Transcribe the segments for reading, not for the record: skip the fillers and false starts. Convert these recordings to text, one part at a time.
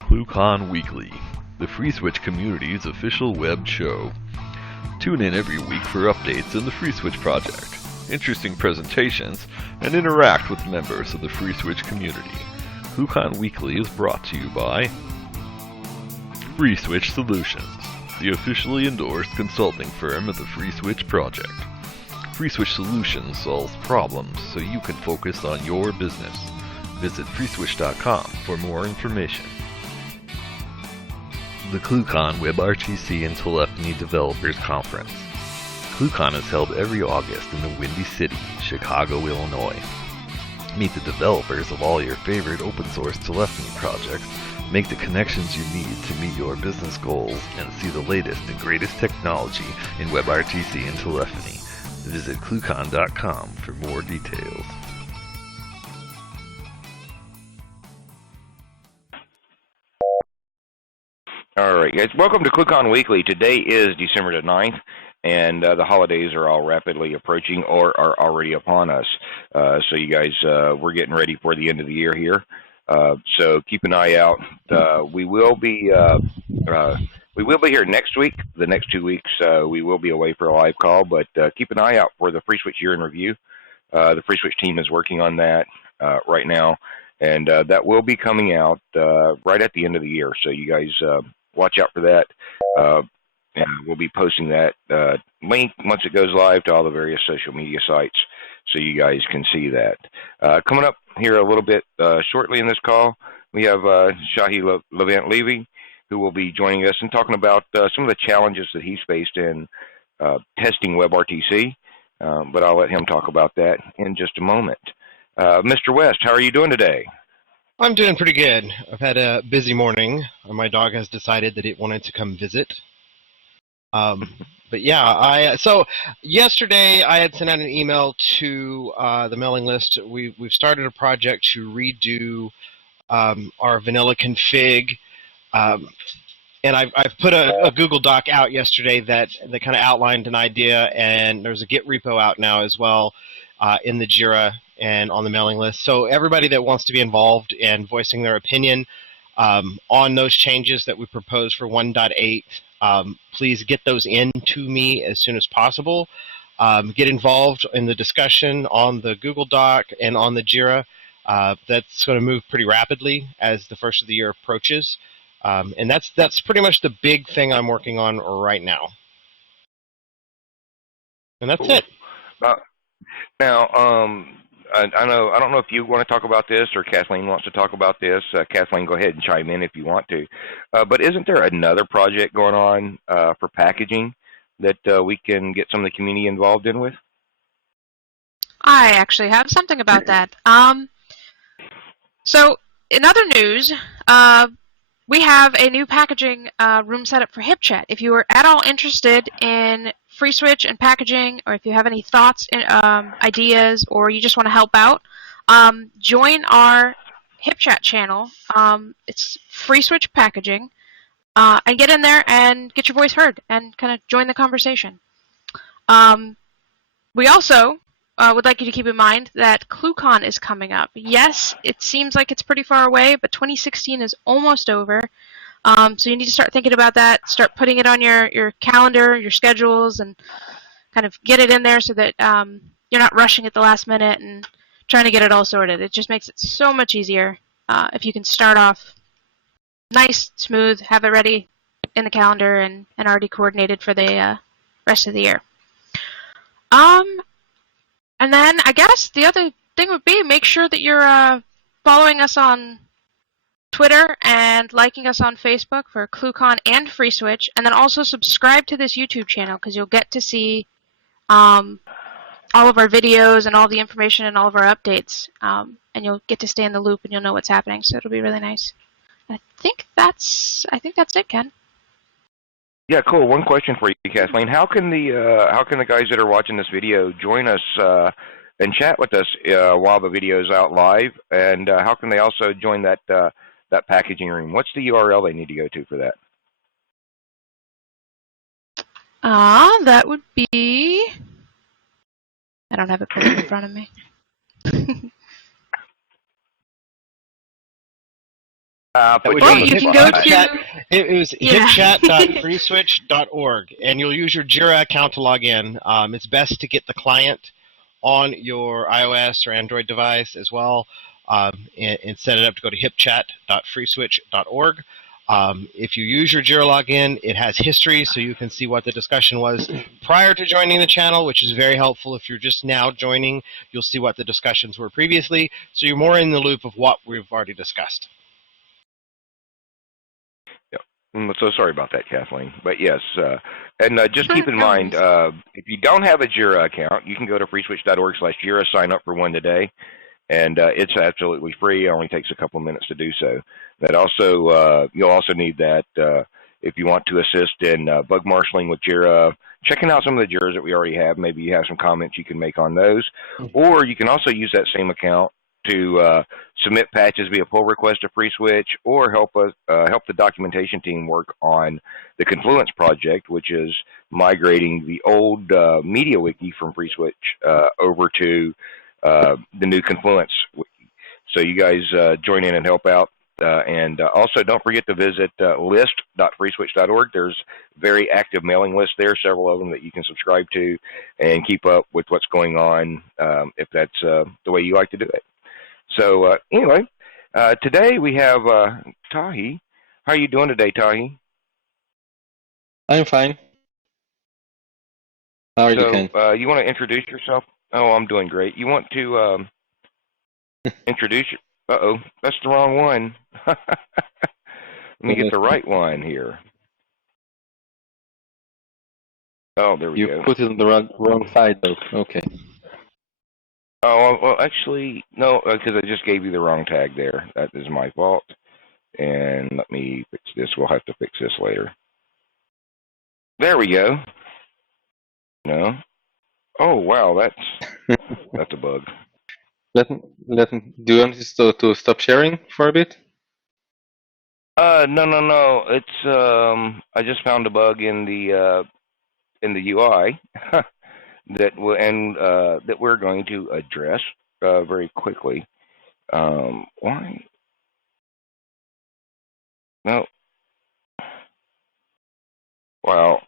ClueCon Weekly, the FreeSWITCH community's official web show. Tune in every week for updates in the FreeSWITCH project, interesting presentations, and interact with members of the FreeSWITCH community. ClueCon Weekly is brought to you by FreeSWITCH Solutions, the officially endorsed consulting firm of the FreeSWITCH project. FreeSWITCH Solutions solves problems so you can focus on your business. Visit freeswitch.com for more information. The ClueCon WebRTC and Telephony Developers Conference. ClueCon is held every August in the Windy City, Chicago, Illinois. Meet the developers of all your favorite open source telephony projects, make the connections you need to meet your business goals, and see the latest and greatest technology in WebRTC and telephony. Visit ClueCon.com for more details. All right, guys. Welcome to ClueCon Weekly. Today is December the 9th, and the holidays are all rapidly approaching or are already upon us. So you guys, we're getting ready for the end of the year here. So keep an eye out. We will be here next week. The next 2 weeks, we will be away for a live call, but keep an eye out for the FreeSWITCH Year in Review. The FreeSWITCH team is working on that right now, and that will be coming out right at the end of the year. So you guys watch out for that. And we'll be posting that link once it goes live to all the various social media sites so you guys can see that. Coming up here a little bit shortly in this call, we have Tsahi Levent-Levi, who will be joining us and talking about some of the challenges that he's faced in testing WebRTC, but I'll let him talk about that in just a moment. Mr. West, how are you doing today? I'm doing pretty good. I've had a busy morning. My dog has decided that it wanted to come visit. But yeah, so yesterday I had sent out an email to the mailing list. We've started a project to redo our vanilla config, and I've put a Google Doc out yesterday that kind of outlined an idea, and there's a Git repo out now as well in the Jira and on the mailing list. So everybody that wants to be involved and voicing their opinion on those changes that we propose for 1.8, please get those in to me as soon as possible. Get involved in the discussion on the Google Doc and on the Jira. That's going to move pretty rapidly as the first of the year approaches. And that's pretty much the big thing I'm working on right now. And that's it. Now, I don't know if you want to talk about this or Kathleen wants to talk about this. Kathleen, go ahead and chime in if you want to. But isn't there another project going on for packaging that we can get some of the community involved in with? I actually have something about that. So in other news, we have a new packaging room set up for HipChat. If you are at all interested in FreeSWITCH and packaging, or if you have any thoughts, ideas, or you just want to help out, join our HipChat channel. It's FreeSWITCH Packaging, and get in there and get your voice heard and kind of join the conversation. We also would like you to keep in mind that ClueCon is coming up. Yes, it seems like it's pretty far away, but 2016 is almost over. So you need to start thinking about that, start putting it on your calendar, your schedules, and kind of get it in there so that you're not rushing at the last minute and trying to get it all sorted. It just makes it so much easier if you can start off nice, smooth, have it ready in the calendar and already coordinated for the rest of the year. And then I guess the other thing would be make sure that you're following us on Twitter and liking us on Facebook for ClueCon and FreeSWITCH, and then also subscribe to this YouTube channel because you'll get to see all of our videos and all the information and all of our updates, and you'll get to stay in the loop and you'll know what's happening. So it'll be really nice. I think that's it, Ken. Yeah, cool. One question for you, Kathleen. How can the guys that are watching this video join us and chat with us while the video is out live? And how can they also join that packaging room? What's the URL they need to go to for that? That would be. I don't have it put in front of me. I'll That put would you Well, on be the you can go spot. hipchat. to It was yeah. hipchat.freeswitch.org, and you'll use your Jira account to log in. It's best to get the client on your iOS or Android device as well, and set it up to go to hipchat.freeswitch.org. If you use your Jira login, it has history, so you can see what the discussion was prior to joining the channel, which is very helpful. If you're just now joining, you'll see what the discussions were previously, so you're more in the loop of what we've already discussed. I'm so sorry about that, Kathleen. But yes, and just keep in No mind, worries. if you don't have a Jira account, you can go to freeswitch.org/Jira, sign up for one today, and it's absolutely free. It only takes a couple of minutes to do so. That also, you'll also need that if you want to assist in bug marshaling with Jira, checking out some of the Jiras that we already have. Maybe you have some comments you can make on those, or you can also use that same account to submit patches via pull request to FreeSWITCH, or help the documentation team work on the Confluence project, which is migrating the old media wiki from FreeSWITCH over to the new Confluence wiki. So you guys join in and help out. And also, don't forget to visit list.freeswitch.org. There's very active mailing lists there, several of them that you can subscribe to and keep up with what's going on if that's the way you like to do it. So anyway, today we have Tsahi. How are you doing today, Tsahi? I'm fine. How are you, Ken? So you want to introduce yourself? Oh, I'm doing great. You want to introduce your... Uh-oh, that's the wrong one. Let me get the right one here. Oh, there we go. You put it on the wrong side, though. Okay. Oh, well, actually, no, because I just gave you the wrong tag there. That is my fault. And let me fix this. We'll have to fix this later. There we go. No. Oh, wow, that's a bug. Let me. Do you want us to stop sharing for a bit? No. It's I just found a bug in the UI that we're going to address very quickly. Why? No. Well,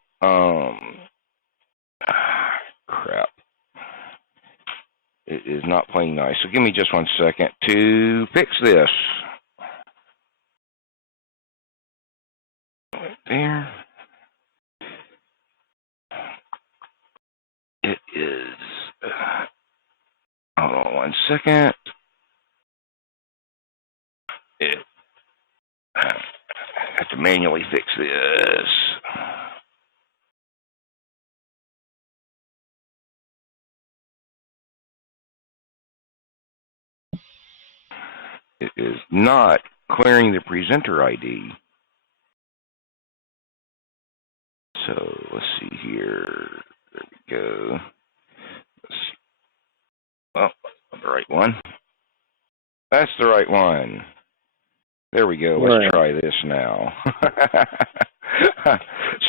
crap. It is not playing nice. So give me just 1 second to fix this. Right there. It is. Hold on 1 second. I have to manually fix this. It is not clearing the presenter ID. So let's see here. There we go. Let's see. Oh, the right one. That's the right one. There we go. Let's try this now.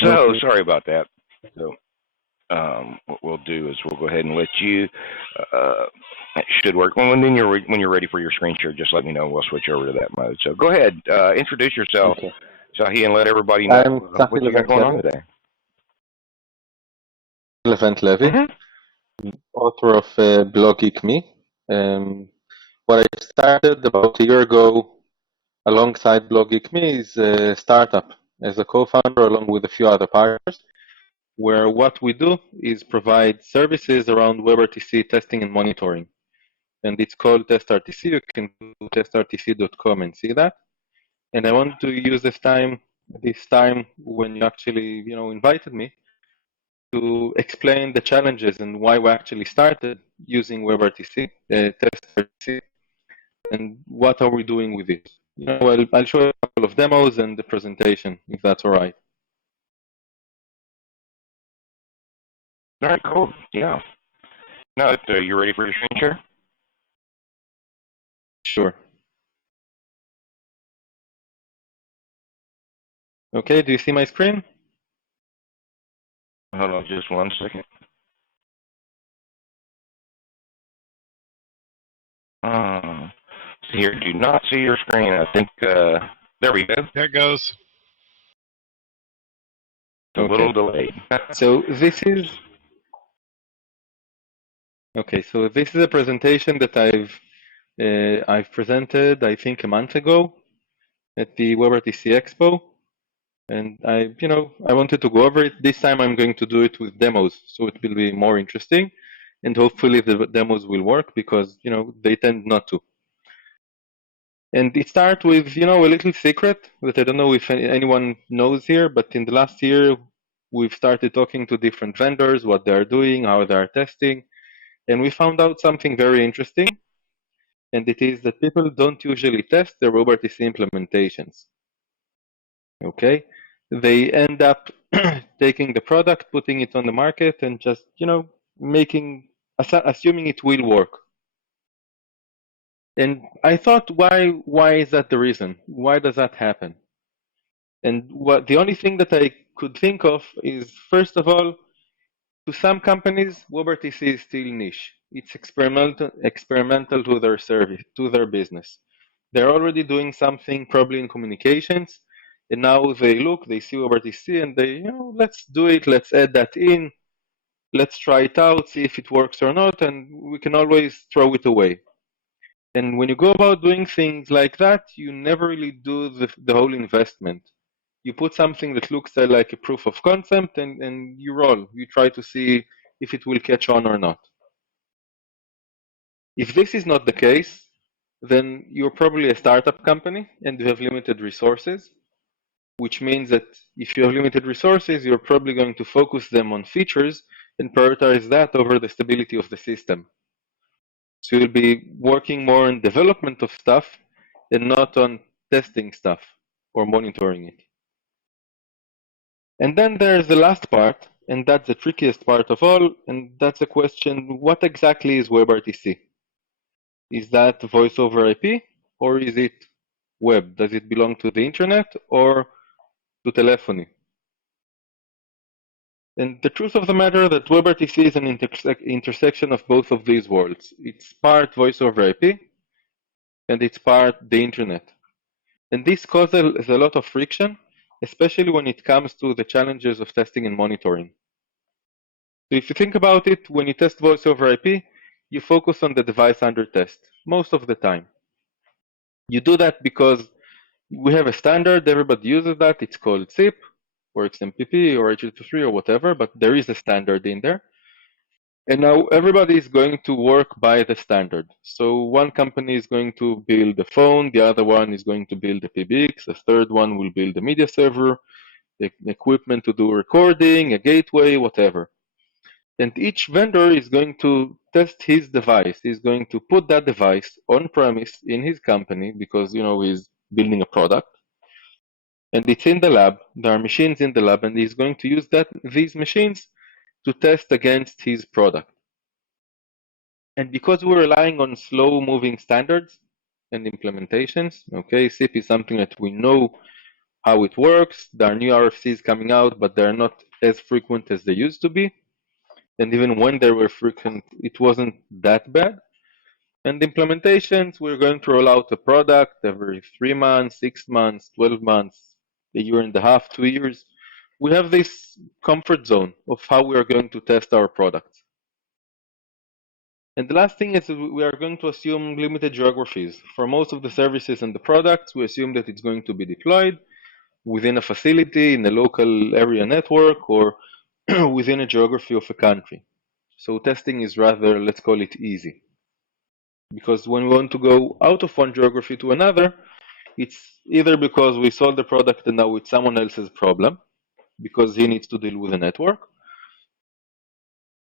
So sorry about that. So what we'll do is we'll go ahead and let you. It should work. When you're ready for your screen share, just let me know. We'll switch over to that mode. So go ahead, introduce yourself, Tsahi, and let everybody know I'm what you got going on today. Levent-Levi, author of Blog Geek Me. What I started about a year ago alongside Blog Geek Me is a startup as a co-founder along with a few other partners, where what we do is provide services around WebRTC testing and monitoring. And it's called TestRTC. You can go to testrtc.com and see that. And I want to use this time when you actually, invited me to explain the challenges and why we actually started using WebRTC, TestRTC, and what are we doing with it. I'll show you a couple of demos and the presentation, if that's all right. All right, cool. Yeah. Now, you ready for your screen share? Sure. Okay, do you see my screen? Hold on just 1 second. Here, do not see your screen. I think There we go. There it goes. A little delayed. So this is So this is a presentation that I've presented, I think, a month ago at the WebRTC Expo, and I wanted to go over it. This time I'm going to do it with demos, so it will be more interesting, and hopefully the demos will work because they tend not to. And it starts with a little secret that I don't know if anyone knows here, but in the last year we've started talking to different vendors, what they are doing, how they are testing. And we found out something very interesting, and it is that people don't usually test their WebRTC implementations. Okay? They end up taking the product, putting it on the market, and just, assuming it will work. And I thought, why is that the reason? Why does that happen? And the only thing that I could think of is, first of all, to some companies, WebRTC is still niche. It's experimental to their service, to their business. They're already doing something probably in communications, and now they see WebRTC, and they, let's do it, let's add that in, let's try it out, see if it works or not, and we can always throw it away. And when you go about doing things like that, you never really do the whole investment. You put something that looks like a proof of concept, and you roll. You try to see if it will catch on or not. If this is not the case, then you're probably a startup company and you have limited resources, which means that if you have limited resources, you're probably going to focus them on features and prioritize that over the stability of the system. So you'll be working more on development of stuff and not on testing stuff or monitoring it. And then there's the last part, and that's the trickiest part of all, and that's the question, what exactly is WebRTC? Is that voice over IP, or is it web? Does it belong to the internet or to telephony? And the truth of the matter is that WebRTC is an intersection of both of these worlds. It's part voice over IP, and it's part the internet. And this causes a lot of friction, especially when it comes to the challenges of testing and monitoring. So if you think about it, when you test voice over IP, you focus on the device under test, most of the time. You do that because we have a standard, everybody uses that, it's called SIP, or XMPP, or H223, or whatever, but there is a standard in there. And now everybody is going to work by the standard. So one company is going to build a phone, the other one is going to build a PBX, a third one will build a media server, the equipment to do recording, a gateway, whatever. And each vendor is going to test his device. He's going to put that device on premise in his company because, he's building a product. And it's in the lab. There are machines in the lab, and he's going to use these machines to test against his product. And because we're relying on slow-moving standards and implementations, okay, SIP is something that we know how it works. There are new RFCs coming out, but they're not as frequent as they used to be. And even when they were frequent, it wasn't that bad. And implementations, we're going to roll out a product every 3 months, 6 months, 12 months, a year and a half, 2 years. We have this comfort zone of how we are going to test our products. And the last thing is we are going to assume limited geographies. For most of the services and the products, we assume that it's going to be deployed within a facility, in a local area network, or within a geography of a country. So testing is rather, let's call it easy. Because when we want to go out of one geography to another, it's either because we sold the product and now it's someone else's problem, because he needs to deal with the network,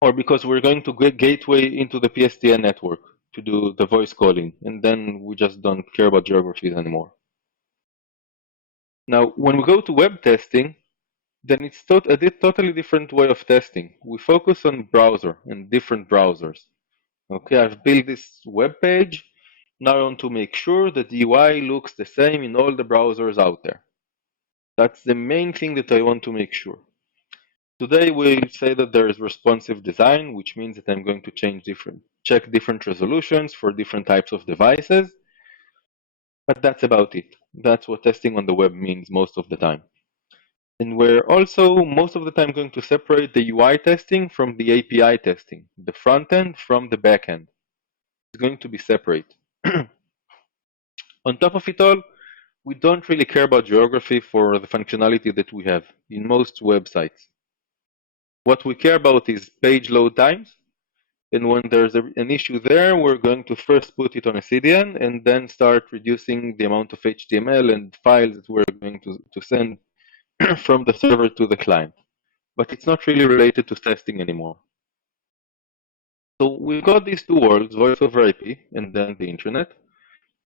or because we're going to get gateway into the PSTN network to do the voice calling, and then we just don't care about geographies anymore. Now, when we go to web testing, then it's a totally different way of testing. We focus on browser and different browsers. Okay, I've built this web page. Now I want to make sure that the UI looks the same in all the browsers out there. That's the main thing that I want to make sure. Today we'll say that there is responsive design, which means that I'm going to check different resolutions for different types of devices. But that's about it. That's what testing on the web means most of the time. And we're also most of the time going to separate the UI testing from the API testing, the front end from the back end. It's going to be separate. On top of it all, we don't really care about geography for the functionality that we have in most websites. What we care about is page load times. And when there's an issue there, we're going to first put it on a CDN and then start reducing the amount of HTML and files that we're going to send from the server to the client. But it's not really related to testing anymore. So we've got these two worlds, voice over IP and then the internet.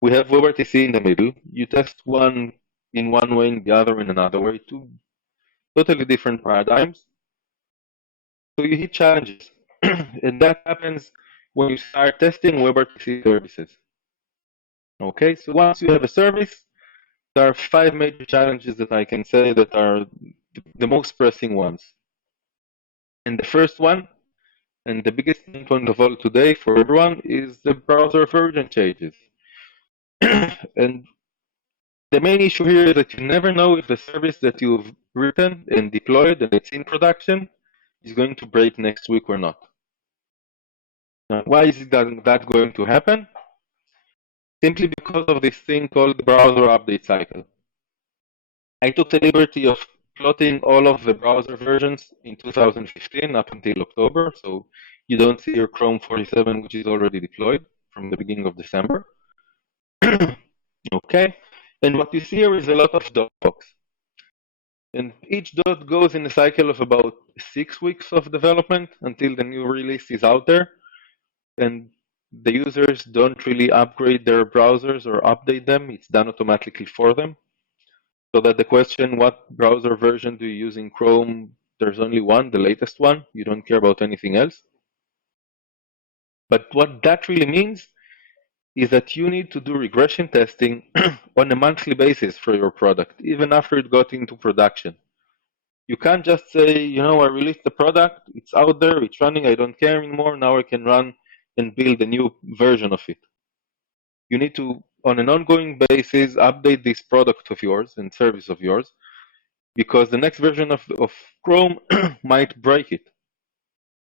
We have WebRTC in the middle. You test one in one way and the other in another way, two totally different paradigms. So you hit challenges. And that happens when you start testing WebRTC services. Okay, so once you have a service, there are 5 major challenges that I can say that are the most pressing ones. And the first one, and the biggest pain point of all today for everyone, is the browser version changes. And the main issue here is that you never know if the service that you've written and deployed and it's in production is going to break next week or not. Now, why is that going to happen? Simply because of this thing called the browser update cycle. I took the liberty of plotting all of the browser versions in 2015 up until October, so you don't see your Chrome 47, which is already deployed from the beginning of December. Okay, and what you see here is a lot of dots. And each dot goes in a cycle of about 6 weeks of development until the new release is out there. And the users don't really upgrade their browsers or update them. It's done automatically for them. So that the question, what browser version do you use in Chrome? There's only one, the latest one. You don't care about anything else. But what that really means is that you need to do regression testing on a monthly basis for your product, even after it got into production. You can't just say, you know, I released the product, it's out there, it's running, I don't care anymore, now I can run and build a new version of it. You need to, on an ongoing basis, update this product of yours and service of yours, because the next version of Chrome might break it.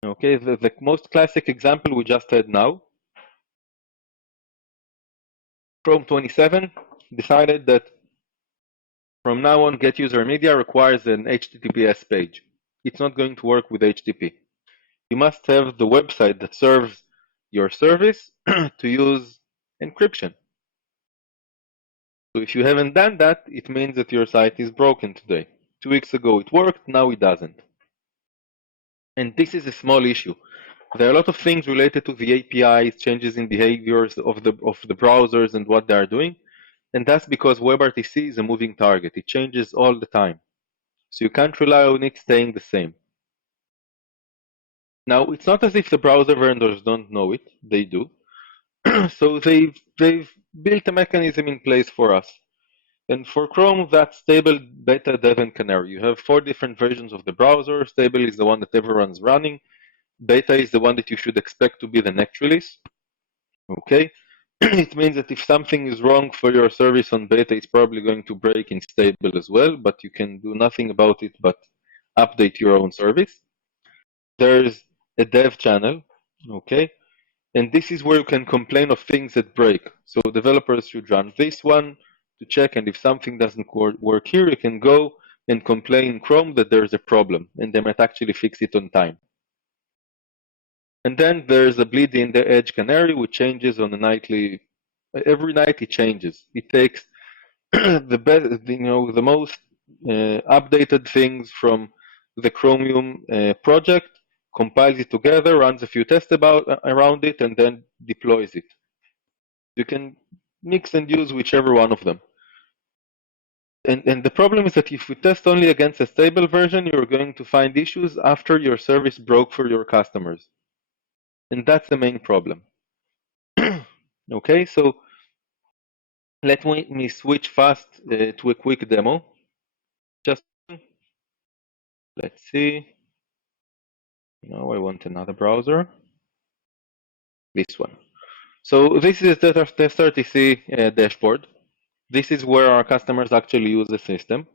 Okay, the most classic example we just had now, Chrome 27 decided that from now on, Get User Media requires an HTTPS page. It's not going to work with HTTP. You must have the website that serves your service to use encryption. So if you haven't done that, it means that your site is broken today. 2 weeks ago it worked, now it doesn't. And this is a small issue. There are a lot of things related to the APIs, changes in behaviors of the browsers and what they are doing. And that's because WebRTC is a moving target. It changes all the time. So you can't rely on it staying the same. Now, it's not as if the browser vendors don't know it. They do. So they've built a mechanism in place for us. And for Chrome, that's stable, beta, dev, and canary. You have 4 different versions of the browser. Stable is the one that everyone's running. Beta is the one that you should expect to be the next release. Okay? It means that if something is wrong for your service on beta, it's probably going to break in stable as well, but you can do nothing about it but update your own service. There's a dev channel, okay? And this is where you can complain of things that break. So developers should run this one to check, and if something doesn't work here, you can go and complain in Chrome that there's a problem, and they might actually fix it on time. And then there's a bleed in the edge canary, which changes on a nightly. Every night it changes. It takes the most updated things from the Chromium project, compiles it together, runs a few tests around it, and then deploys it. You can mix and use whichever one of them. And the problem is that if you test only against a stable version, you're going to find issues after your service broke for your customers. And that's the main problem. Okay, so let me switch fast to a quick demo. Just let's see. Now I want another browser. This one. So this is the TestRTC dashboard. This is where our customers actually use the system.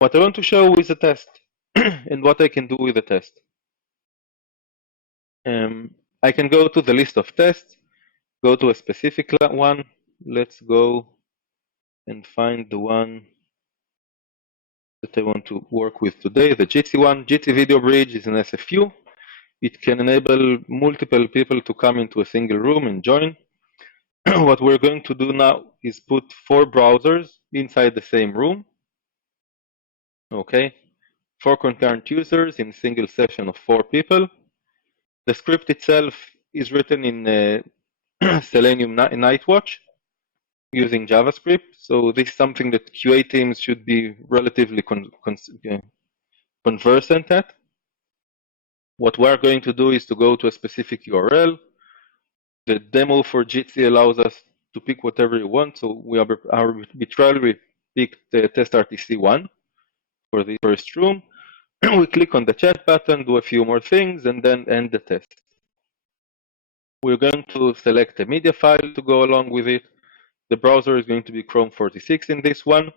What I want to show is a test and what I can do with the test. I can go to the list of tests, go to a specific one. Let's go and find the one that I want to work with today, the Jitsi one. Jitsi Video Bridge is an SFU. It can enable multiple people to come into a single room and join. What we're going to do now is put 4 browsers inside the same room. Okay, 4 concurrent users in a single session of 4 people. The script itself is written in Selenium Nightwatch using JavaScript. So this is something that QA teams should be relatively conversant at. What we're going to do is to go to a specific URL. The demo for Jitsi allows us to pick whatever you want. So we arbitrarily picked the TestRTC1 for the first room. We click on the chat button, do a few more things, and then end the test. We're going to select a media file to go along with it. The browser is going to be Chrome 46 in this one.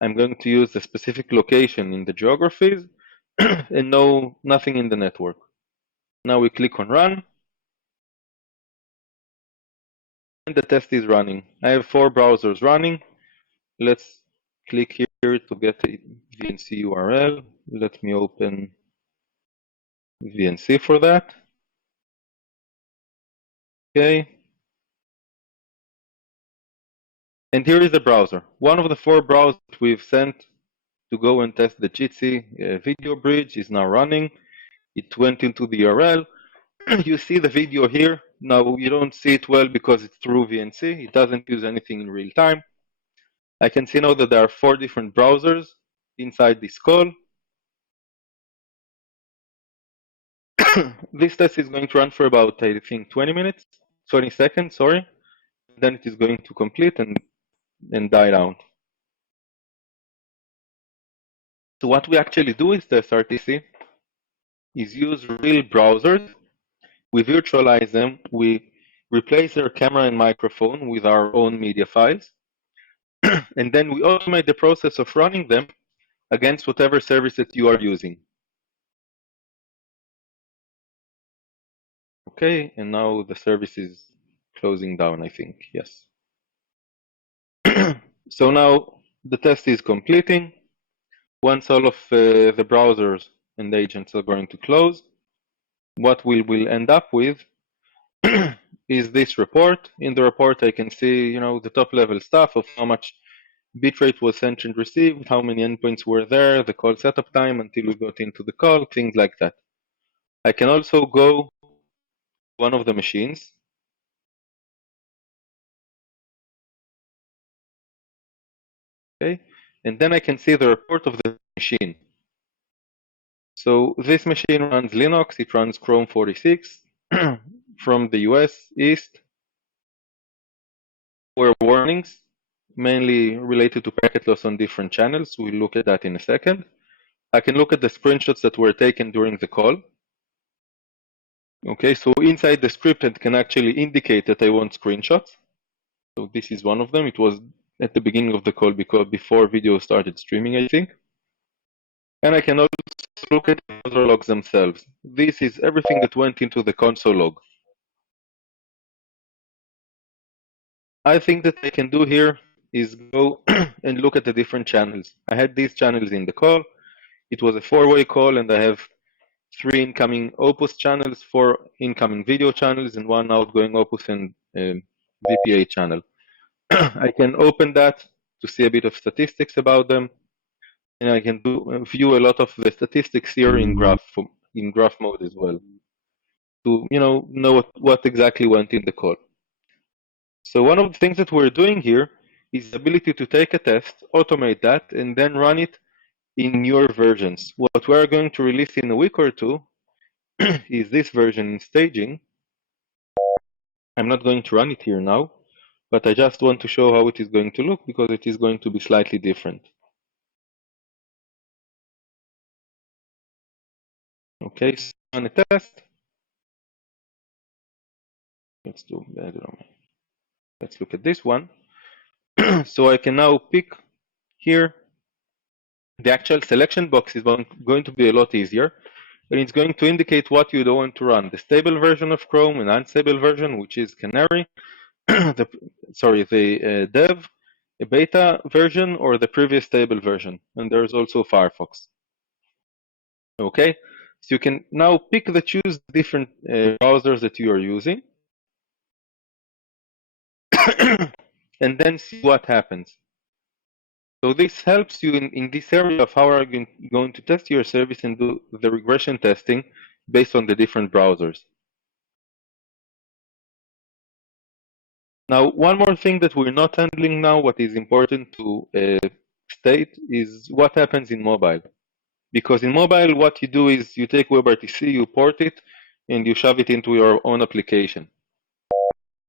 I'm going to use the specific location in the geographies and nothing in the network. Now we click on run. And the test is running. I have 4 browsers running. Let's click here to get a VNC URL. Let me open VNC for that. Okay. And here is the browser. One of the 4 browsers we've sent to go and test the Jitsi video bridge is now running. It went into the URL. You see the video here. Now you don't see it well because it's through VNC. It doesn't use anything in real time. I can see now that there are 4 different browsers inside this call. This test is going to run for about, I think, 20 seconds, sorry. Then it is going to complete and die down. So what we actually do with TestRTC is use real browsers. We virtualize them. We replace their camera and microphone with our own media files. And then we automate the process of running them against whatever service that you are using. Okay, and now the service is closing down, I think. Yes. So now the test is completing. Once all of the browsers and agents are going to close, what we will end up with is this report. In the report, I can see, the top level stuff of how much bitrate was sent and received, how many endpoints were there, the call setup time until we got into the call, things like that. I can also go to one of the machines. Okay, and then I can see the report of the machine. So this machine runs Linux, it runs Chrome 46 from the US East. Were warnings, mainly related to packet loss on different channels. We'll look at that in a second. I can look at the screenshots that were taken during the call. Okay, so inside the script it can actually indicate that I want screenshots. So this is one of them. It was at the beginning of the call because before video started streaming, I think. And I can also look at the browser logs themselves. This is everything that went into the console log. I think that I can do here is go and look at the different channels. I had these channels in the call. It was a 4-way call, and I have 3 incoming Opus channels, 4 incoming video channels, and 1 outgoing Opus and VPA channel. I can open that to see a bit of statistics about them, and I can view a lot of the statistics here in graph mode as well, to know what exactly went in the call. So one of the things that we're doing here is the ability to take a test, automate that, and then run it in newer versions. What we're going to release in a week or 2 is this version in staging. I'm not going to run it here now, but I just want to show how it is going to look because it is going to be slightly different. Okay, so run a test. Let's look at this one. So I can now pick here. The actual selection box is going to be a lot easier, and it's going to indicate what you don't want to run: the stable version of Chrome, an unstable version, which is Canary, the dev, a beta version, or the previous stable version. And there's also Firefox. Okay, so you can now choose different browsers that you are using, and then see what happens. So this helps you in this area of how are you going to test your service and do the regression testing based on the different browsers. Now, one more thing that we're not handling now, what is important to state, is what happens in mobile. Because in mobile, what you do is you take WebRTC, you port it, and you shove it into your own application.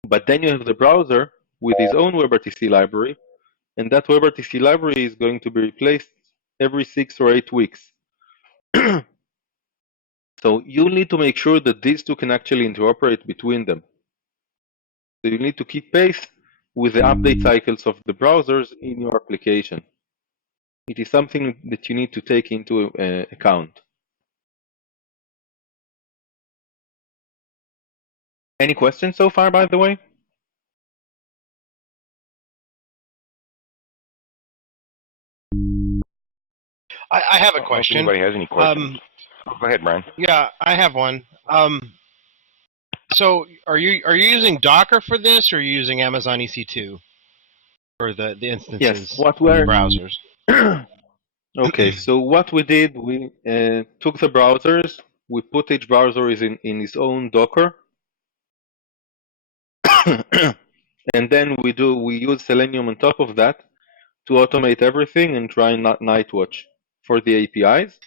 But then you have the browser with his own WebRTC library, and that WebRTC library is going to be replaced every 6 or 8 weeks. So you'll need to make sure that these two can actually interoperate between them. So you need to keep pace with the update cycles of the browsers in your application. It is something that you need to take into account. Any questions so far, by the way? I have a question. If anybody has any questions. Go ahead, Brian. Yeah, I have one. So are you using Docker for this, or are you using Amazon EC2 for the instances? Yes. What we're browsers? Okay. So what we did, we took the browsers. We put each browser is in its own Docker, and then we use Selenium on top of that to automate everything and try night watch for the APIs.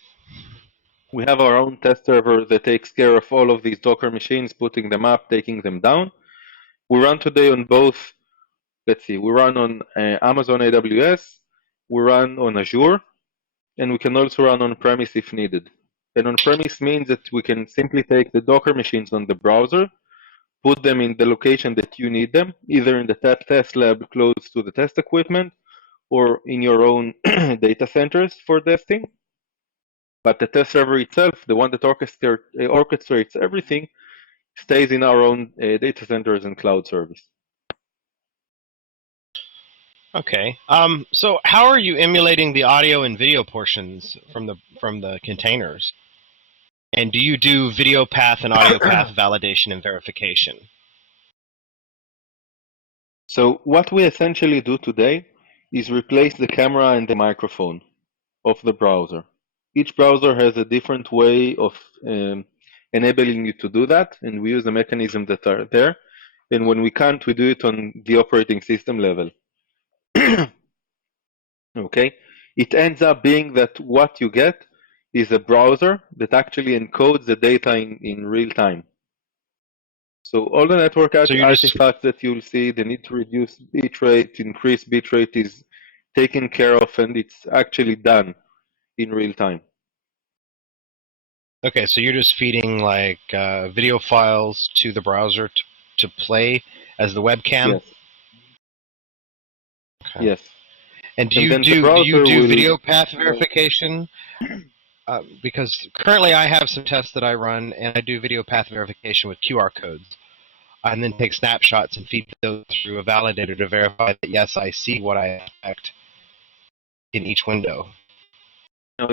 We have our own test server that takes care of all of these Docker machines, putting them up, taking them down. We run today on both, let's see, we run on Amazon AWS, we run on Azure, and we can also run on-premise if needed. And on-premise means that we can simply take the Docker machines on the browser, put them in the location that you need them, either in the test lab close to the test equipment, or in your own data centers for testing. But the test server itself, the one that orchestrates everything, stays in our own data centers and cloud service. Okay. So how are you emulating the audio and video portions from the containers? And do you do video path and audio path validation and verification? So what we essentially do today is replace the camera and the microphone of the browser. Each browser has a different way of enabling you to do that, and we use the mechanisms that are there. And when we can't, we do it on the operating system level. Okay? It ends up being that what you get is a browser that actually encodes the data in real time. So all the network artifacts that you'll see, the need to reduce bitrate, increase bitrate is taken care of, and it's actually done in real time. Okay, so you're just feeding like video files to the browser to play as the webcam? Yes. Okay. Yes. And do you do video path verification? Because currently I have some tests that I run, and I do video path verification with QR codes. And then take snapshots and feed those through a validator to verify that, yes, I see what I expect in each window. No,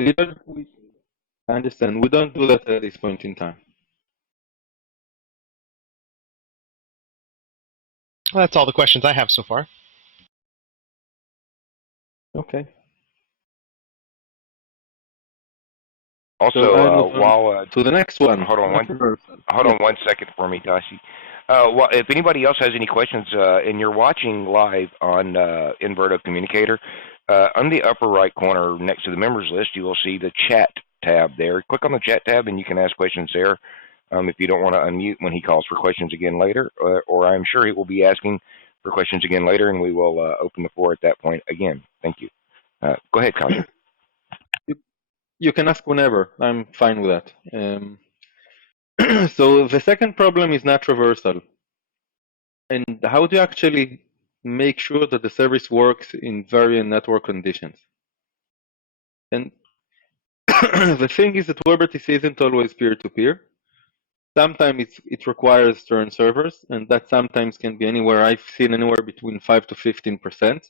I understand. We don't do that at this point in time. Well, that's all the questions I have so far. Okay. Also, so to the next one. Hold on one second for me, Tsahi. Well, if anybody else has any questions and you're watching live on Inverto Communicator, on the upper right corner next to the members list, you will see the chat tab there. Click on the chat tab and you can ask questions there if you don't want to unmute when he calls for questions again later, or I'm sure he will be asking for questions again later, and we will open the floor at that point again. Thank you. Go ahead, Kasia. You can ask whenever. I'm fine with that. So the second problem is not traversal. And how do you actually make sure that the service works in varying network conditions. And the thing is that WebRTC isn't always peer-to-peer. Sometimes it requires turn servers, and that sometimes can be anywhere. I've seen anywhere between 5 to 15%,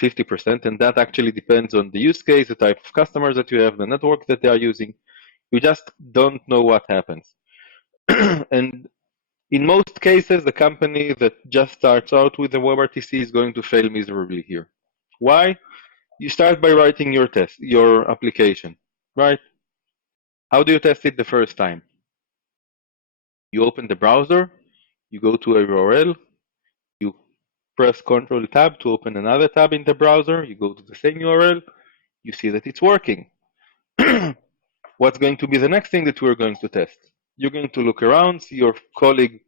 50%, and that actually depends on the use case, the type of customers that you have, the network that they are using. You just don't know what happens. And in most cases, the company that just starts out with the WebRTC is going to fail miserably here. Why? You start by writing your test, your application, right? How do you test it the first time? You open the browser, you go to a URL, you press Control Tab to open another tab in the browser, you go to the same URL, you see that it's working. What's going to be the next thing that we're going to test? You're going to look around, see your colleague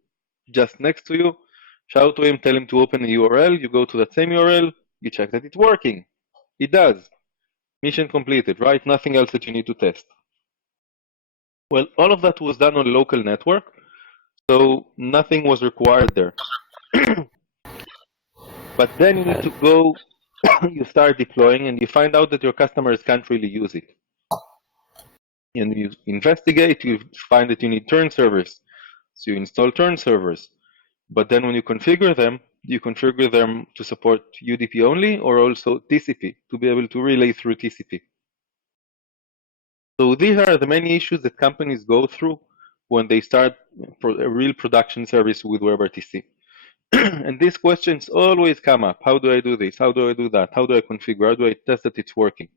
just next to you, shout to him, tell him to open a URL, you go to that same URL, you check that it's working. It does. Mission completed, right? Nothing else that you need to test. Well, all of that was done on local network, so nothing was required there. But then you need to go, you start deploying, and you find out that your customers can't really use it. And you investigate, you find that you need turn servers. So you install turn servers. But then when you configure them to support UDP only or also TCP, to be able to relay through TCP. So these are the many issues that companies go through when they start a real production service with WebRTC. And these questions always come up. How do I do this? How do I do that? How do I configure? How do I test that it's working?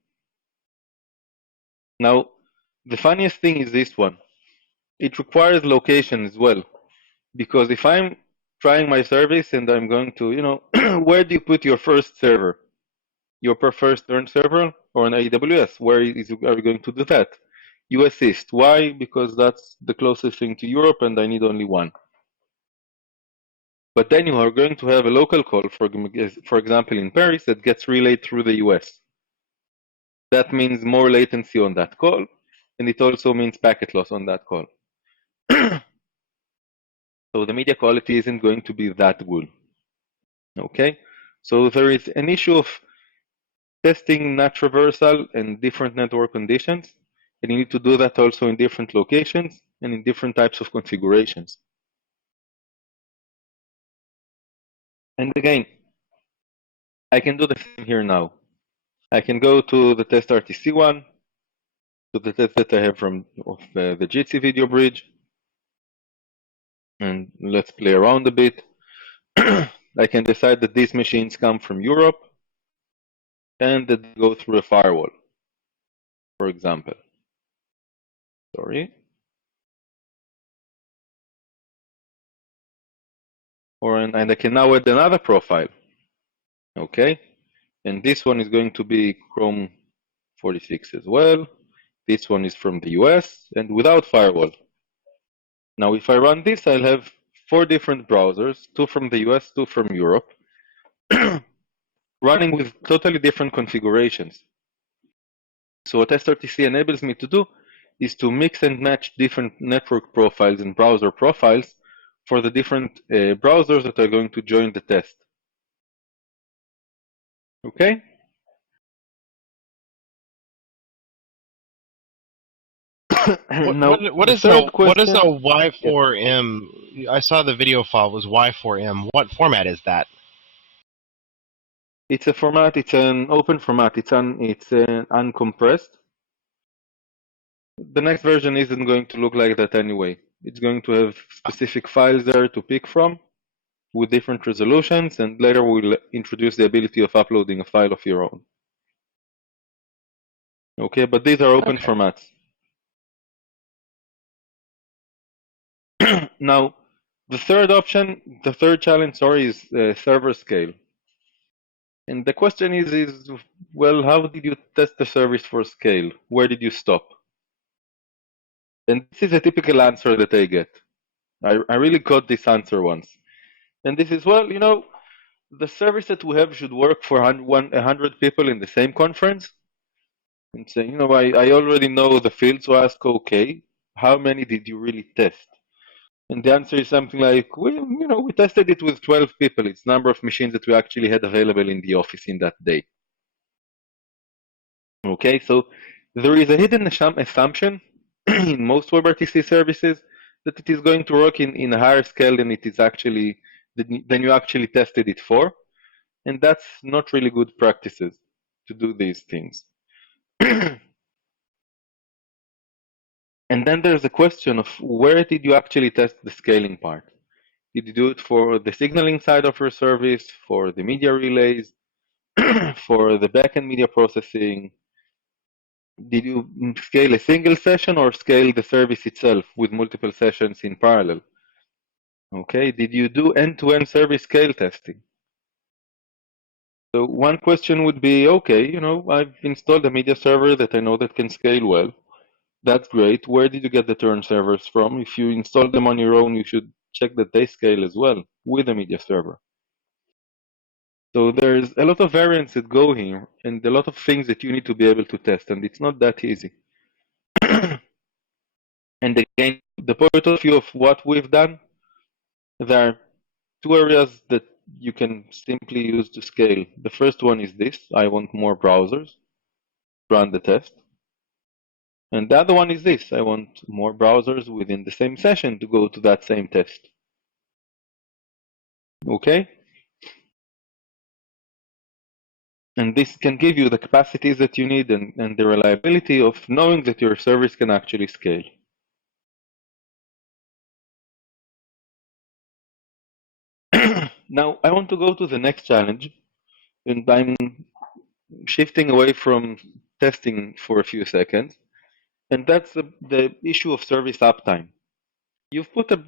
Now, the funniest thing is this one. It requires location as well. Because if I'm trying my service and I'm going to, where do you put your first server? Your first turn server or an AWS? Where are you going to do that? US East. Why? Because that's the closest thing to Europe and I need only one. But then you are going to have a local call, for example, in Paris that gets relayed through the US. That means more latency on that call, and it also means packet loss on that call. So the media quality isn't going to be that good. Okay? So there is an issue of testing NAT traversal and different network conditions, and you need to do that also in different locations and in different types of configurations. And again, I can do the same here now. I can go to the test RTC one, to the test that I have of the Jitsi video bridge, and let's play around a bit. I can decide that these machines come from Europe and that they go through a firewall, for example. Sorry. And I can now add another profile. Okay. And this one is going to be Chrome 46 as well. This one is from the US and without firewall. Now, if I run this, I'll have 4 different browsers, 2 from the US, 2 from Europe, running with totally different configurations. So what SRTC enables me to do is to mix and match different network profiles and browser profiles for the different browsers that are going to join the test. Okay? What is a Y4M? I saw the video file was Y4M. What format is that? It's a format. It's an open format. It's uncompressed. The next version isn't going to look like that anyway. It's going to have specific files there to pick from with different resolutions, and later we'll introduce the ability of uploading a file of your own. Okay, but these are open formats. Now, the third challenge, is server scale. And the question is, well, how did you test the service for scale? Where did you stop? And this is a typical answer that I get. I really got this answer once. And this is, well, the service that we have should work for 100 people in the same conference. And say, I already know the field, so I ask, okay, how many did you really test? And the answer is something like, we tested it with 12 people. It's the number of machines that we actually had available in the office in that day. Okay, so there is a hidden assumption in most WebRTC services that it is going to work in a higher scale than it is actually than you actually tested it for, and that's not really good practices to do these things. And then there's a question of where did you actually test the scaling part? Did you do it for the signaling side of your service, for the media relays, for the backend media processing? Did you scale a single session or scale the service itself with multiple sessions in parallel? Okay, did you do end-to-end service scale testing? So one question would be, okay, I've installed a media server that I know that can scale well. That's great. Where did you get the turn servers from? If you install them on your own, you should check that they scale as well with a media server. So there's a lot of variants that go here and a lot of things that you need to be able to test, and it's not that easy. And again, the point of view of what we've done, there are two areas that you can simply use to scale. The first one is this: I want more browsers to run the test. And the other one is this: I want more browsers within the same session to go to that same test. Okay? And this can give you the capacities that you need and the reliability of knowing that your service can actually scale. Now, I want to go to the next challenge, and I'm shifting away from testing for a few seconds, and that's the issue of service uptime. You've put a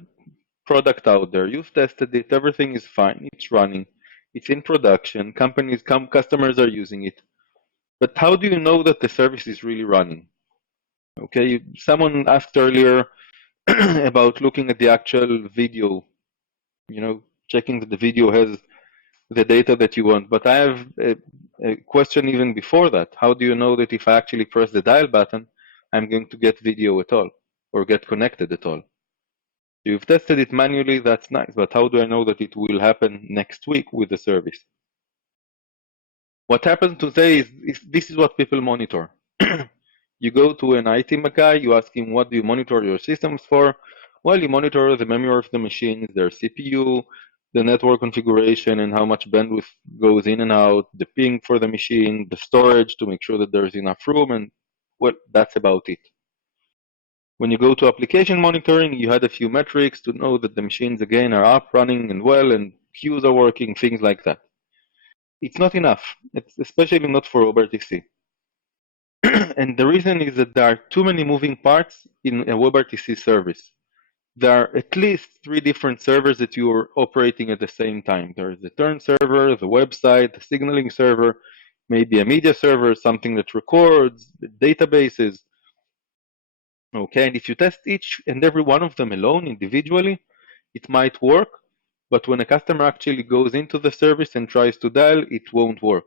product out there, you've tested it, everything is fine, it's running, it's in production, customers are using it. But how do you know that the service is really running? Okay, someone asked earlier about looking at the actual video, checking that the video has the data that you want. But I have a question even before that. How do you know that if I actually press the dial button, I'm going to get video at all or get connected at all? You've tested it manually, that's nice, but how do I know that it will happen next week with the service? What happens today is this is what people monitor. You go to an IT guy, you ask him, what do you monitor your systems for? Well, you monitor the memory of the machines, their CPU, the network configuration, and how much bandwidth goes in and out, the ping for the machine, the storage to make sure that there's enough room, and well, that's about it. When you go to application monitoring, you had a few metrics to know that the machines, again, are up, running, and well, and queues are working, things like that. It's not enough. It's especially not for WebRTC. And the reason is that there are too many moving parts in a WebRTC service. There are at least 3 different servers that you are operating at the same time. There is the turn server, the website, the signaling server, maybe a media server, something that records, the databases. Okay, and if you test each and every one of them alone, individually, it might work, but when a customer actually goes into the service and tries to dial, it won't work.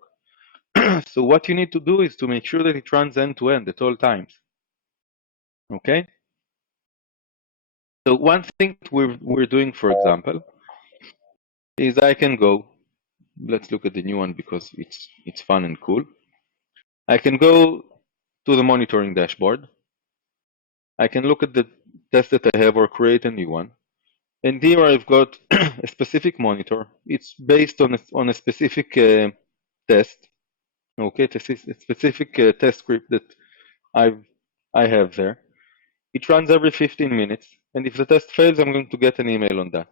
So what you need to do is to make sure that it runs end-to-end at all times. Okay? So one thing that we're doing, for example, is I can go, let's look at the new one because it's fun and cool. I can go to the monitoring dashboard. I can look at the test that I have or create a new one. And here I've got a specific monitor. It's based on a specific test. Okay, it's a specific test script that I have there. It runs every 15 minutes, and if the test fails, I'm going to get an email on that.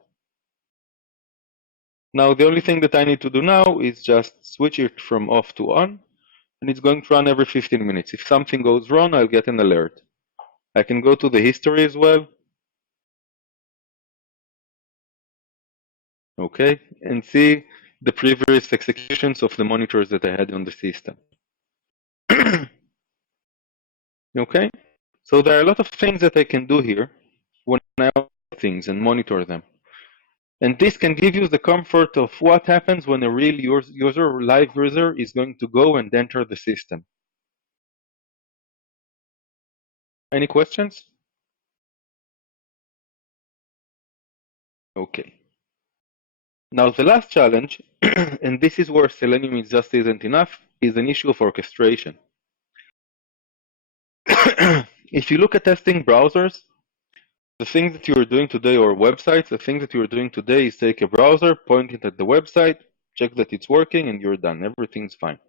Now, the only thing that I need to do now is just switch it from off to on, and it's going to run every 15 minutes. If something goes wrong, I'll get an alert. I can go to the history as well. Okay, and see the previous executions of the monitors that I had on the system. Okay, so there are a lot of things that I can do here when I open things and monitor them. And this can give you the comfort of what happens when a real user, live user, is going to go and enter the system. Any questions? Okay. Now the last challenge, and this is where Selenium is just isn't enough, is an issue of orchestration. If you look at testing browsers, the thing that you are doing today, or websites, the thing that you are doing today is take a browser, point it at the website, check that it's working, and you're done. Everything's fine.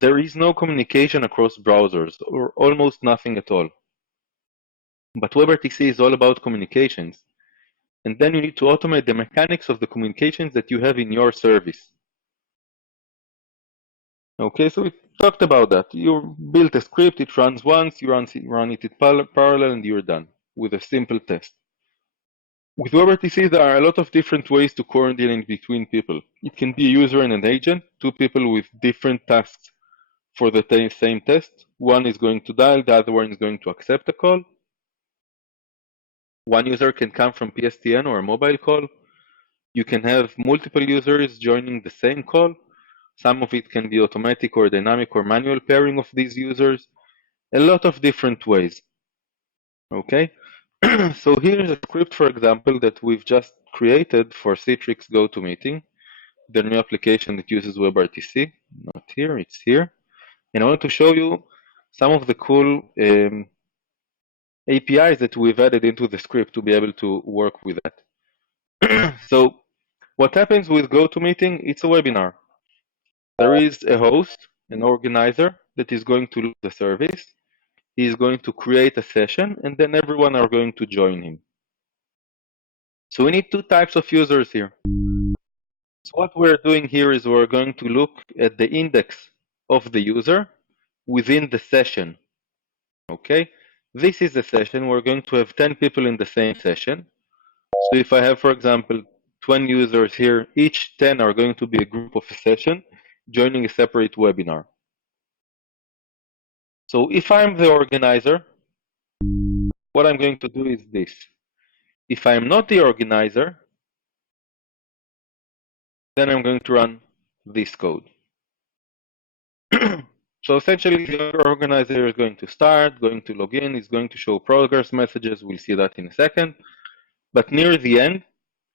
There is no communication across browsers, or almost nothing at all. But WebRTC is all about communications. And then you need to automate the mechanics of the communications that you have in your service. Okay, so we talked about that. You built a script, it runs once, you run it in parallel, and you're done with a simple test. With WebRTC, there are a lot of different ways to coordinate between people. It can be a user and an agent, two people with different tasks for the same test. One is going to dial, the other one is going to accept a call. One user can come from PSTN or a mobile call. You can have multiple users joining the same call. Some of it can be automatic or dynamic or manual pairing of these users. A lot of different ways. Okay, so here's a script, for example, that we've just created for Citrix GoToMeeting, the new application that uses WebRTC. Not here, it's here. And I want to show you some of the cool APIs that we've added into the script to be able to work with that. So what happens with GoToMeeting? It's a webinar. There is a host, an organizer, that is going to load the service. He is going to create a session, and then everyone are going to join him. So we need two types of users here. So what we're doing here is we're going to look at the index of the user within the session. Okay, this is the session. We're going to have 10 people in the same session. So if I have, for example, 20 users here, each 10 are going to be a group of a session joining a separate webinar. So if I'm the organizer, what I'm going to do is this. If I'm not the organizer, then I'm going to run this code. So essentially, the organizer is going to start, going to log in, is going to show progress messages. We'll see that in a second. But near the end,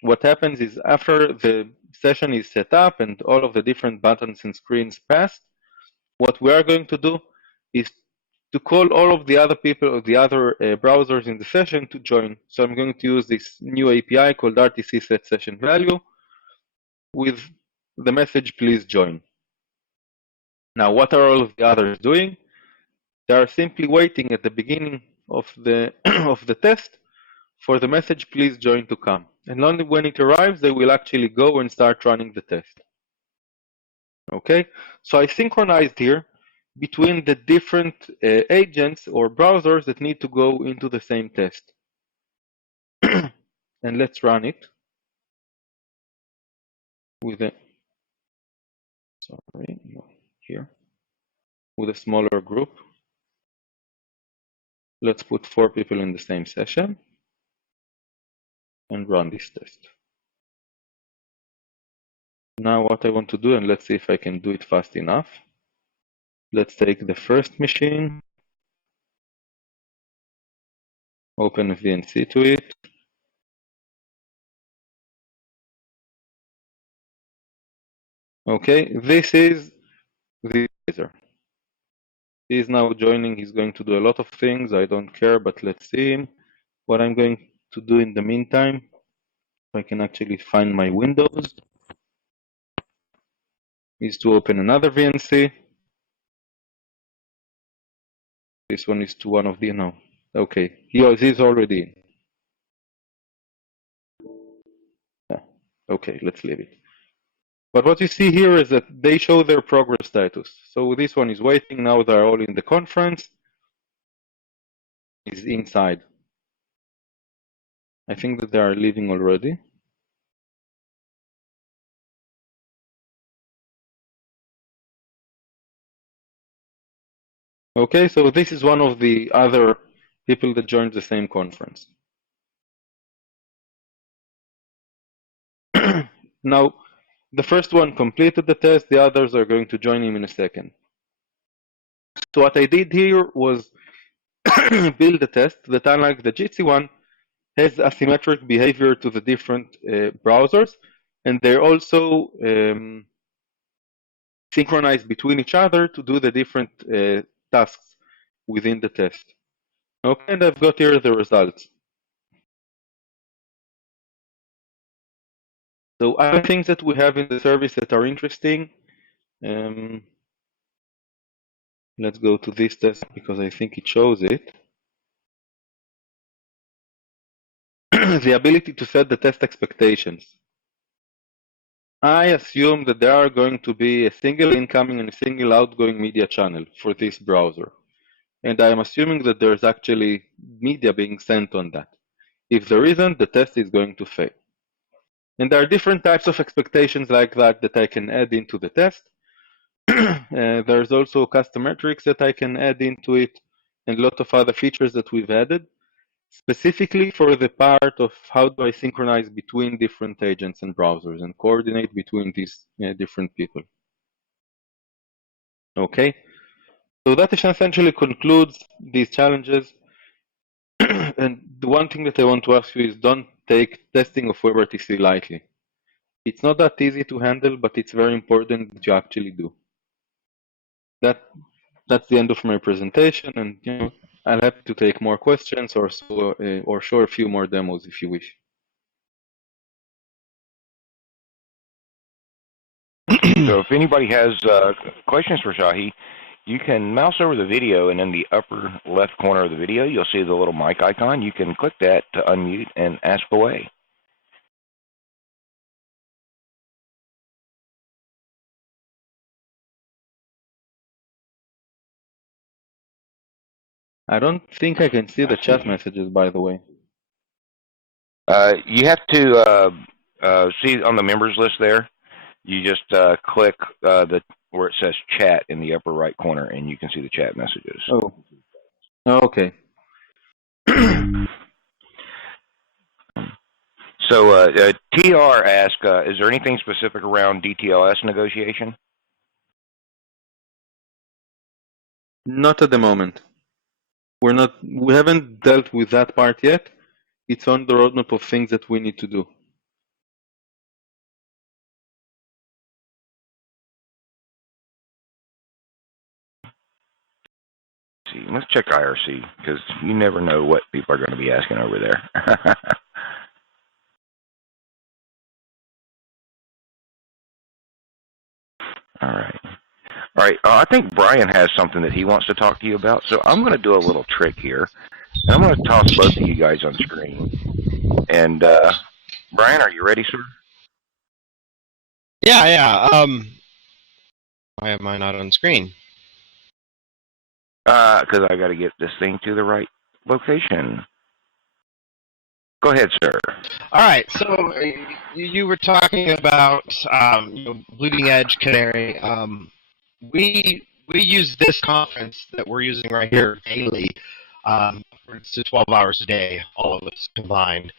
what happens is after the session is set up and all of the different buttons and screens passed, what we are going to do is to call all of the other people, or the other browsers in the session to join. So I'm going to use this new API called RTC set session value with the message please join. Now, what are all of the others doing? They are simply waiting at the beginning of the of the test for the message please join to come. And only when it arrives, they will actually go and start running the test. Okay, so I synchronized here between the different agents or browsers that need to go into the same test. And let's run it with a, sorry, no, here, with a smaller group. Let's put 4 people in the same session and run this test. Now what I want to do, and let's see if I can do it fast enough. Let's take the first machine, open a VNC to it. Okay, this is the user. He is now joining. He's going to do a lot of things. I don't care, but let's see him. What I'm going to do in the meantime, if I can actually find my windows, is to open another VNC. This one is to one of the, no. Okay, he's already in. Yeah. Okay, let's leave it. But what you see here is that they show their progress status. So this one is waiting. Now they're all in the conference. Is inside. I think that they are leaving already. Okay, so this is one of the other people that joined the same conference. Now, the first one completed the test. The others are going to join him in a second. So what I did here was build a test that, unlike the Jitsi one, has asymmetric behavior to the different browsers, and they're also synchronized between each other to do the different tasks within the test. Okay, and I've got here the results. So other things that we have in the service that are interesting, let's go to this test because I think it shows it. The ability to set the test expectations. I assume that there are going to be a single incoming and a single outgoing media channel for this browser. And I am assuming that there's actually media being sent on that. If there isn't, the test is going to fail. And there are different types of expectations like that that I can add into the test. There's also custom metrics that I can add into it, and a lot of other features that we've added, specifically for the part of how do I synchronize between different agents and browsers and coordinate between these different people. Okay, so that essentially concludes these challenges. And the one thing that I want to ask you is don't take testing of WebRTC lightly. It's not that easy to handle, but it's very important that you actually do. That's the end of my presentation, and I'll have to take more questions or show a few more demos if you wish. So if anybody has questions for Tsahi, you can mouse over the video, and in the upper left corner of the video, you'll see the little mic icon. You can click that to unmute and ask away. I don't think I can see the chat messages, by the way. You have to see on the members list there. You just click where it says chat in the upper right corner, and you can see the chat messages. Oh, okay. So TR asked, is there anything specific around DTLS negotiation? Not at the moment. We haven't dealt with that part yet. It's on the roadmap of things that we need to do. Let's check IRC, because you never know what people are going to be asking over there. All right. All right. I think Brian has something that he wants to talk to you about, so I'm going to do a little trick here. And I'm going to toss both of you guys on screen. And Brian, are you ready, sir? Yeah. Why am I not on screen? Because I got to get this thing to the right location. Go ahead, sir. All right. So you were talking about bleeding edge canary. We use this conference that we're using right here daily. It's 12 hours a day, all of us combined.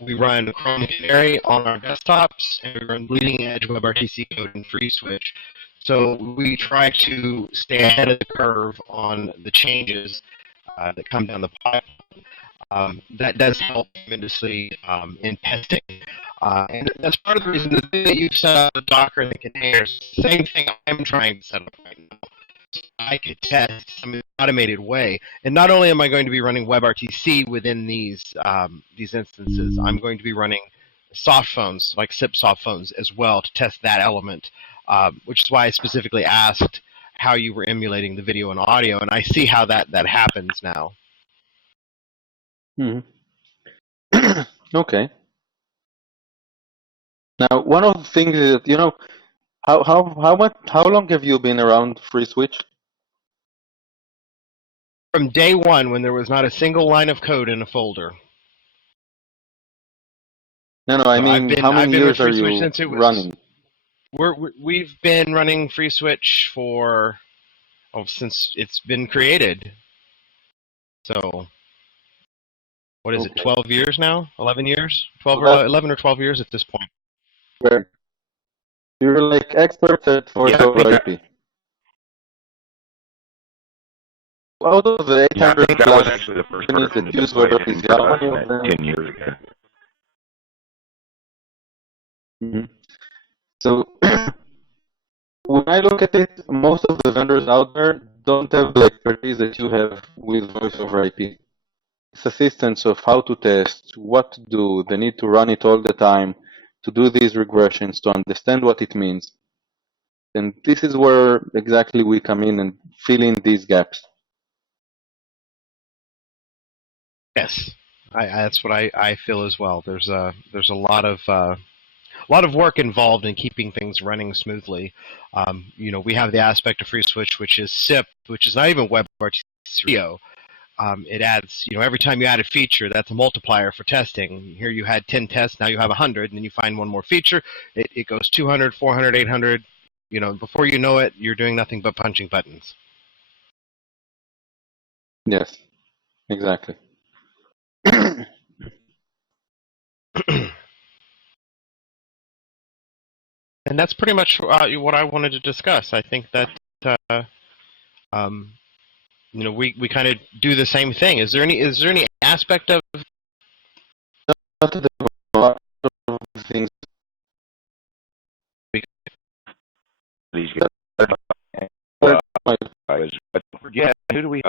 We run Chrome Canary on our desktops, and we run bleeding edge WebRTC code in FreeSWITCH. So we try to stay ahead of the curve on the changes that come down the pipeline. That does help tremendously in testing. And that's part of the reason that you've set up the Docker and the containers. Same thing I'm trying to set up right now. So I could test in an automated way. And not only am I going to be running WebRTC within these instances, I'm going to be running soft phones, like SIP soft phones as well, to test that element, which is why I specifically asked how you were emulating the video and audio, and I see how that happens now. Mm-hmm. Okay. Now, one of the things is that, how long have you been around FreeSWITCH? From day one, when there was not a single line of code in a folder. No, I mean, how many years are you running? We've been running FreeSWITCH since it's been created. So, what is it, 12 years now? 11 years? 11 or 12 years at this point. Right. You're like experts at VoIP. Out of the Yeah, I 800 think that was plus actually the first companies version that to use deploy it in WebRTC, how many of production them? 10 years ago. Mhm. So when I look at it, most of the vendors out there don't have the expertise that you have with voice over IP. It's assistance of how to test, what to do. They need to run it all the time to do these regressions, to understand what it means. And this is where exactly we come in and fill in these gaps. Yes, that's what I feel as well. There's a lot of work involved in keeping things running smoothly. We have the aspect of FreeSWITCH, which is SIP, which is not even WebRTC. It adds, every time you add a feature, that's a multiplier for testing. Here you had 10 tests, now you have 100, and then you find one more feature, it goes 200, 400, 800. Before you know it, you're doing nothing but punching buttons. Yes, exactly. And that's pretty much what I wanted to discuss. I think that um, we kind of do the same thing. Is there any aspect of Not the lot of things. These guys. But But don't forget, who do we?